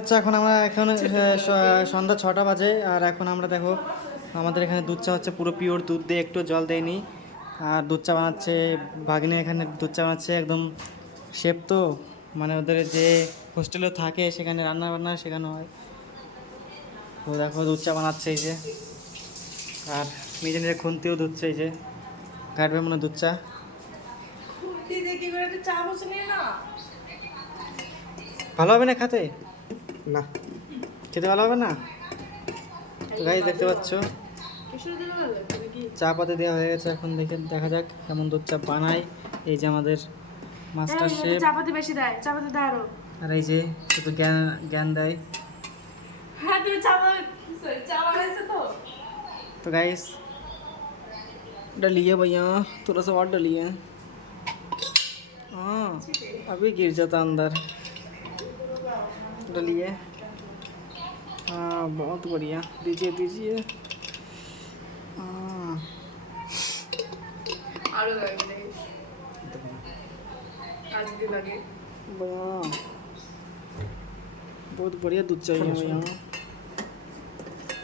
আচ্ছা, এখন আমরা সন্ধ্যা 6টা বাজে। আর এখন আমরা দেখো আমাদের এখানে দুধ চা হচ্ছে পুরো পিওর দুধ দিয়ে, একটু জল দেয়নি। আর দুধ চা বানাচ্ছে ভাগ্নে, এখানে দুধ চা বানাচ্ছে একদম শেফ তো, মানে ওদের যে হোস্টেলে থাকে সেখানে রান্না বান্না শেখানো হয়। তো দেখো দুধ চা বানাচ্ছে এই যে, আর নিজে নিজে খুন্তিও ধুচ্ছে, এই যে কাটবে মনে হয় দুধ চা। ভালো হবে না খেতে? না, খেতে ভালো হবে না। তো গাইস দেখতে পাচ্ছ চা পাতা দেওয়া হয়ে গেছে, এখন দেখা যাক কেমন দুধ চা বানায় এই যে আমাদের মাস্টার শেফ। চাপাতি বেশি দেয়, চাপাতি দেয় আরো। আর এই যে শুধু জ্ঞান জ্ঞান দেয়। হ্যাঁ তুমি চা বানাইছো তো। तो गाइस डलिए भैया, थोड़ा सा और डलिए। हाँ अभी गिर जाता अंदर, डलिए। हाँ बहुत बढ़िया, दीजिए दीजिए। हाँ আরো লাগে আজ দিয়ে লাগে। बहुत बढ़िया दूध चाहिए भैया।